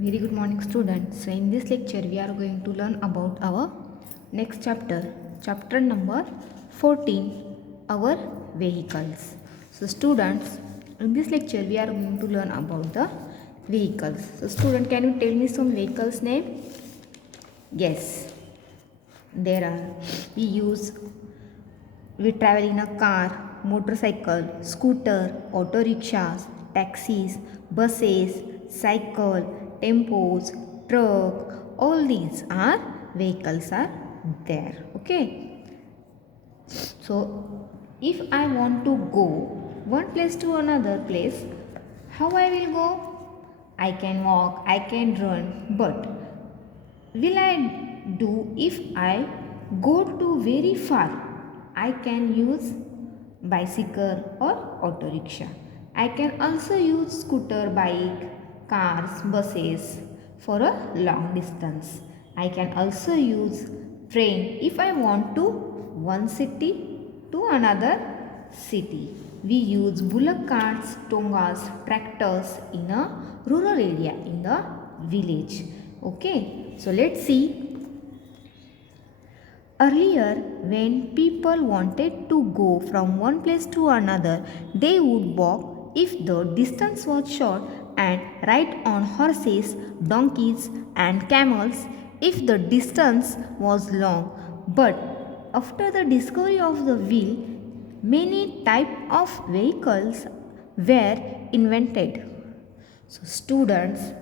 Very good morning, students. So, in this lecture, we are going to learn about our next chapter, chapter number 14, our vehicles. So, students, in this lecture, we are going to learn about the vehicles. So, student, can you tell me some vehicles name? Yes, there are. We travel in a car, motorcycle, scooter, auto rickshaws, taxis, buses, cycle, tempos, truck. All these are vehicles are there. Okay. So if I want to go one place to another place, how I will go? I can walk, I can run, but will I do if I go to very far? I can use bicycle or auto rickshaw. I can also use scooter, bike, cars, buses for a long distance. I can also use train if I want to one city to another city. We use bullock carts, tongas, tractors in a rural area, in the village. Okay, so let's see. Earlier, when people wanted to go from one place to another, they would walk if the distance was short and ride on horses, donkeys, and camels if the distance was long. But after the discovery of the wheel, many type of vehicles were invented. So, students,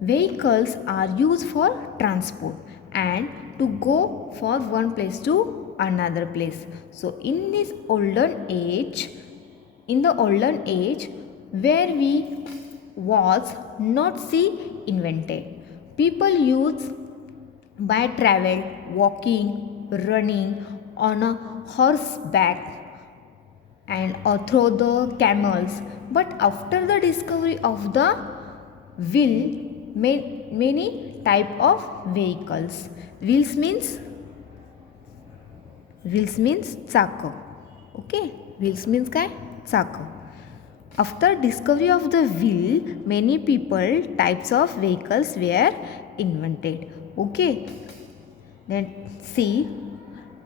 vehicles are used for transport and to go from one place to another place. So, in the olden age, where we was not see invented, people used by travel, walking, running on a horseback and through the camels. But after the discovery of the wheel, many type of vehicles. Wheels means chalk. Okay, wheels means काय? चाक. After discovery of the wheel, many people types of vehicles were invented. Okay, then see,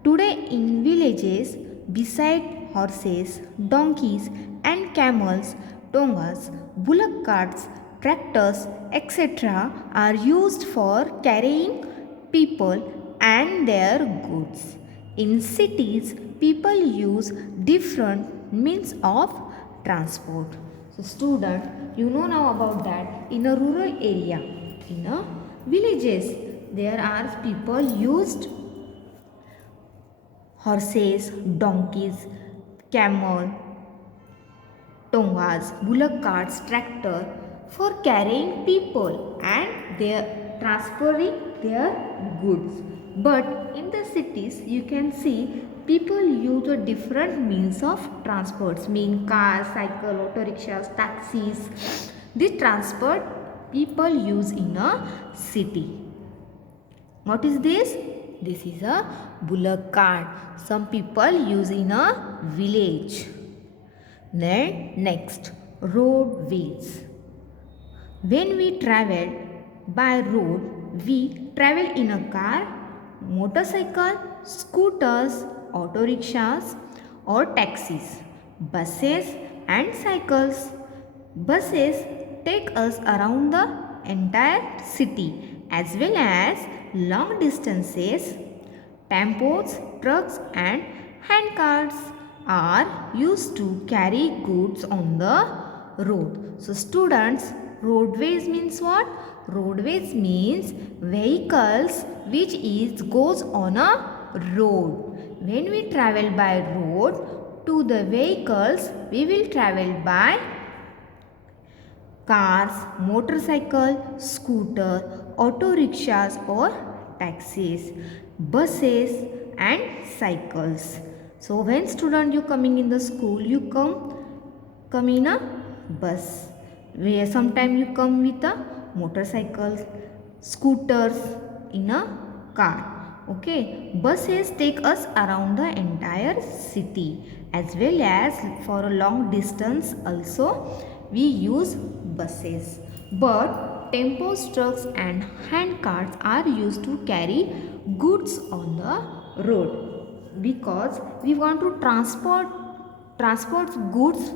today in villages, beside horses, donkeys, and camels, tongas, bullock carts, tractors, etc., are used for carrying people and their goods. In cities, people use different means of transport. So, student, you know now about that. In a rural area, in a villages, there are people used horses, donkeys, camel, tongas, bullock carts, tractor for carrying people and their transferring their goods. But in the cities, you can see people use a different means of transports, mean cars, cycle, auto rickshaws, taxis. This transport people use in a city. What is this? This is a bullock cart. Some people use in a village. Then next, roadways. When we travel by road, we travel in a car, motorcycle, scooters, auto rickshaws or taxis, buses and cycles. Buses take us around the entire city as well as long distances. Tempos, trucks and handcarts are used to carry goods on the road. So students, roadways means what? Roadways means vehicles which goes on a road. When we travel by road, to the vehicles we will travel by cars, motorcycle, scooter, auto rickshaws or taxis, buses and cycles. So when student you coming in the school, you come in a bus. Where sometime you come with a motorcycles, scooters, in a car. Okay, buses take us around the entire city as well as for a long distance also we use buses. But tempos, trucks and hand carts are used to carry goods on the road because we want to transport goods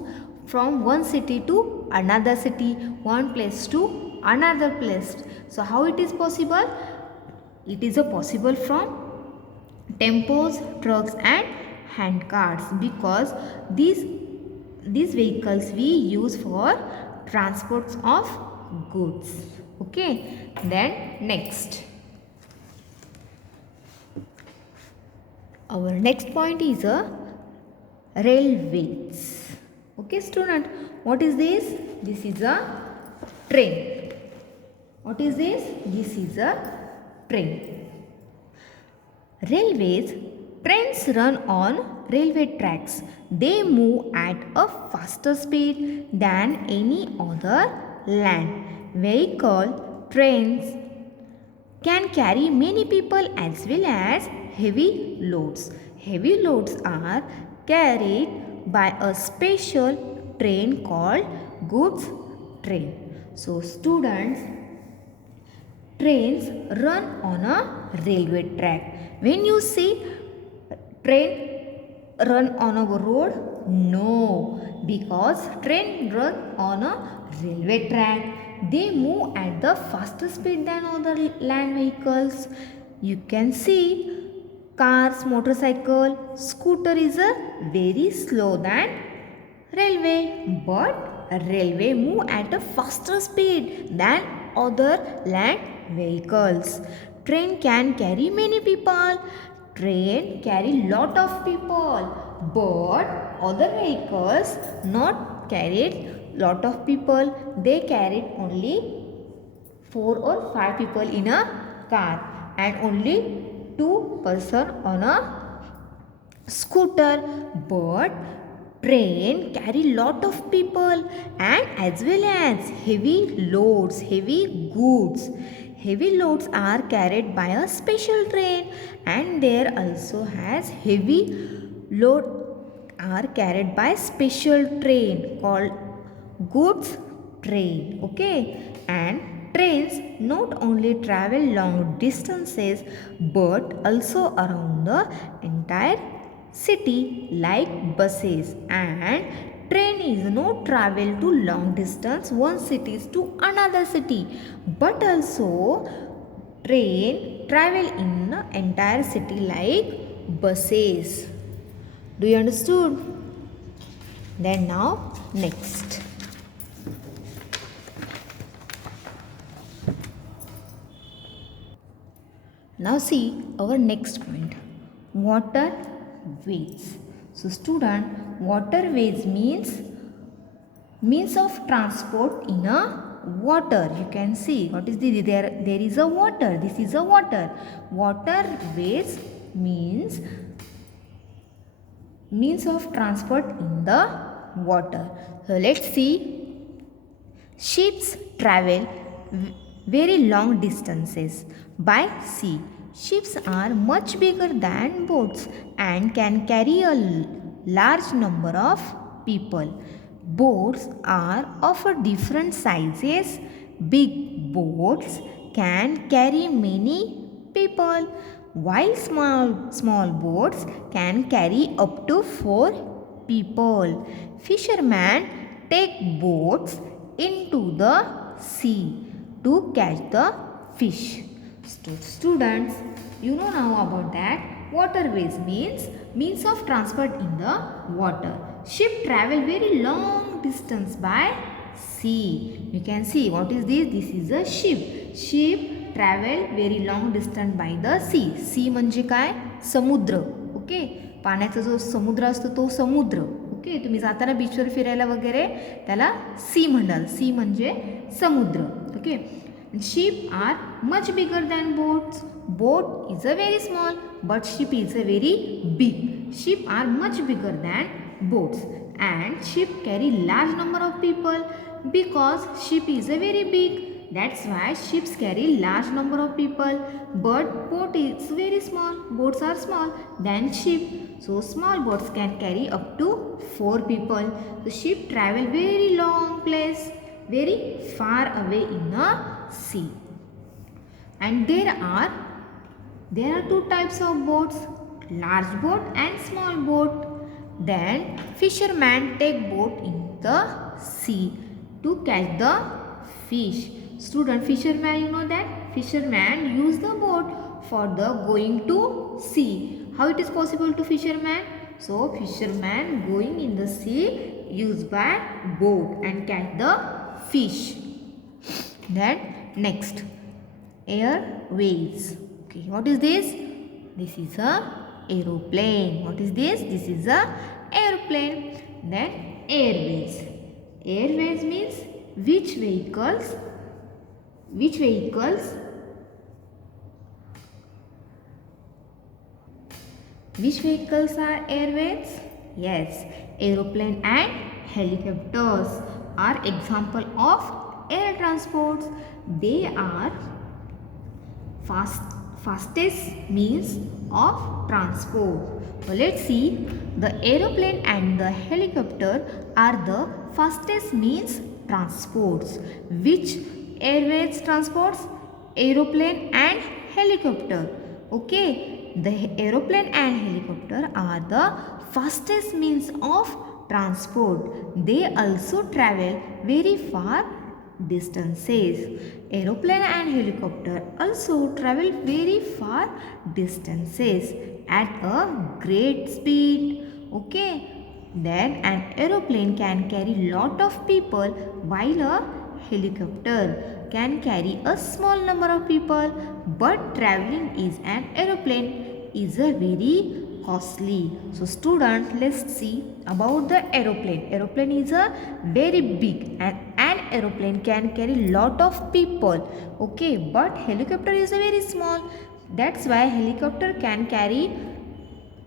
from one city to another city, one place to another place. So how it is possible? It is a possible from tempos, trucks and hand carts because these vehicles we use for transports of goods. Okay, then next, our next point is a railways. Okay student, what is this? This is a train. What is this? This is a train. Railways, trains run on railway tracks. They move at a faster speed than any other land vehicle. Trains can carry many people as well as heavy loads. Heavy loads are carried by a special train called goods train. So students, trains run on a railway track. When you see train run on a road, no, because train run on a railway track. They move at the faster speed than other land vehicles. You can see cars, motorcycle, scooter is a very slow than railway, but a railway move at a faster speed than other land vehicles. Train can carry many people. Train carry lot of people, but other vehicles not carried lot of people. They carried only 4 or 5 people in a car and only 2 person on a scooter. But train carry lot of people and as well as heavy loads, heavy goods. Heavy loads are carried by a special train and there also has heavy load are carried by special train called goods train. Okay, and trains not only travel long distances but also around the entire city like buses, and train is not travel to long distance one city to another city, but also train travel in the entire city like buses. Do you understood? Then now next. Now see our next point, waterways. So student, waterways means of transport in a water. You can see what is there is a water. This is a water. Waterways means of transport in the water. So let's see. Ships travel very long distances by sea. Ships are much bigger than boats and can carry a large number of people. Boats are of different sizes. Big boats can carry many people, while small boats can carry up to 4 people. Fishermen take boats into the sea to catch the fish. Students, you know now about that. Waterways means of transport in the water. Ship travel very long distance by sea. You can see what is this? This is a ship. Ship travel very long distance by the sea. Sea म्हणजे काय? समुद्र. Okay, पाण्याचा जो समुद्र असतो तो समुद्र. Okay, तुम्ही जाताना बीचवर फिरायला वगैरे त्याला सी म्हणाल. सी म्हणजे समुद्र. Okay, ship are much bigger than boats. Boat is a very small, but ship is a very big. Ship are much bigger than boats, and ship carry large number of people because ship is a very big. That's why ships carry large number of people. But boat is very small. Boats are small than ship. So small boats can carry up to 4 people. The ship travel very long place very far away in the sea. And there are two types of boats, large boat and small boat. Then fishermen take boat in the sea to catch the fish. Student, fisherman, you know that fisherman use the boat for the going to sea. How it is possible to fisherman? So fisherman going in the sea used by boat and catch the fish. Then next, airways. Okay, what is this? This is a aeroplane. What is this? This is a airplane. Then airways. Airways means which vehicles are airways? Yes, aeroplane and helicopters are example of air transports. They are fastest means of transport. So let's see, the aeroplane and the helicopter are the fastest means transports. Which airways transports? Aeroplane and helicopter. Okay, the aeroplane and helicopter are the fastest means of transport. They also travel very far distances. Aeroplane and helicopter also travel very far distances at a great speed. Okay. Then an aeroplane can carry lot of people while a helicopter can carry a small number of people, but traveling is an aeroplane is a very costly. So students, let's see about the aeroplane. Aeroplane is a very big and an aeroplane can carry lot of people. Okay, but helicopter is a very small. That's why helicopter can carry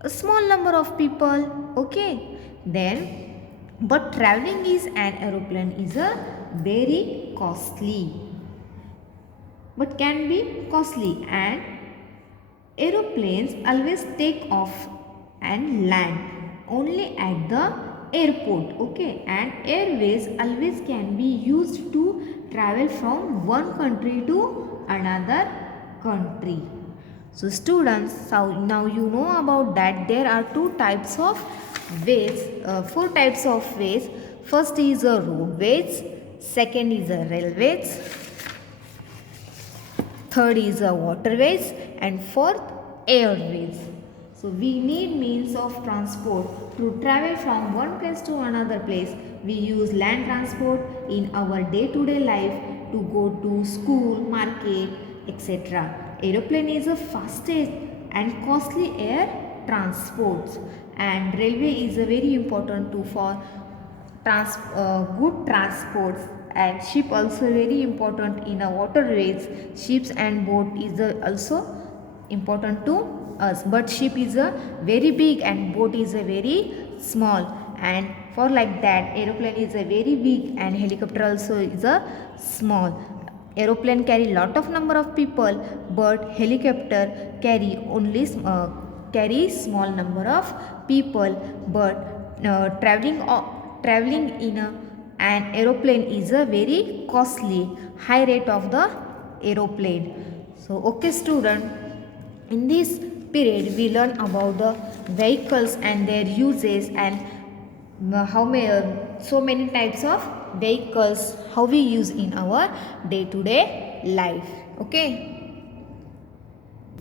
a small number of people. Okay, then but traveling is an aeroplane is a very costly, but can be costly, and aeroplanes always take off and land only at the airport. Okay, and airways always can be used to travel from one country to another country. So students, so now you know about that there are four types of ways. First is a roadways, second is a railways, third is a waterways, and fourth airways. So we need means of transport to travel from one place to another place. We use land transport in our day-to-day life to go to school, market, etc. Aeroplane is the fastest and costly air transports, and railway is a very important too for good transports, and ship also very important in a waterways. Ships and boat is also important to us, but ship is a very big and boat is a very small, and for like that aeroplane is a very big and helicopter also is a small. Aeroplane carry lot of number of people, but helicopter carry only carry small number of people, but traveling in an aeroplane is a very costly, high rate of the aeroplane. So okay student, in this period we learn about the vehicles and their uses, and how many so many types of vehicles how we use in our day to day life. Okay.